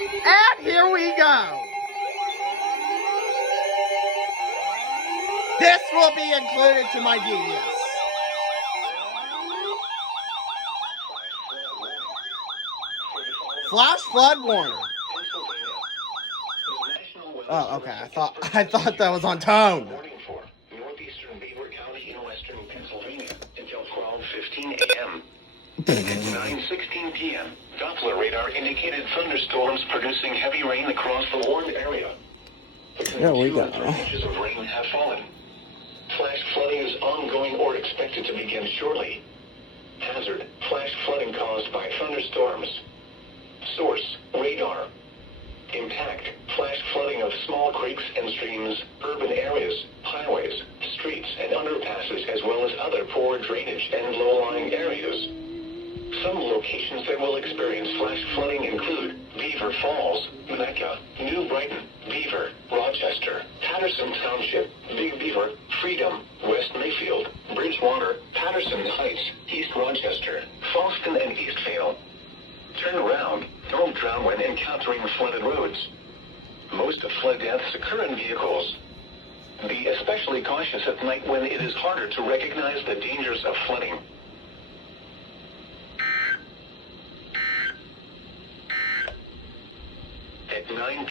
And here we go. This will be included to my genius. Flash flood warning. Oh, okay. I thought that was on tone. Northeastern Beaver County in western Pennsylvania until 12:15 a.m. At 9:16 p.m., Doppler radar indicated thunderstorms producing heavy rain across the warned area. There we go. 2 and 3 inches of rain have fallen. Flash flooding is ongoing or expected to begin shortly. Hazard: flash flooding caused by thunderstorms. Source: radar. Impact: flash flooding of small creeks and streams, urban areas, highways, streets, and underpasses, as well as other poor drainage and low-lying areas. Some locations that will experience flash flooding include Beaver Falls, Winnetka, New Brighton, Beaver, Rochester, Patterson Township, Big Beaver, Freedom, West Mayfield, Bridgewater, Patterson Heights, East Rochester, Fallston, and Eastvale. Turn around. Don't drown when encountering flooded roads. Most flood deaths occur in vehicles. Be especially cautious at night when it is harder to recognize the dangers of flooding. At 9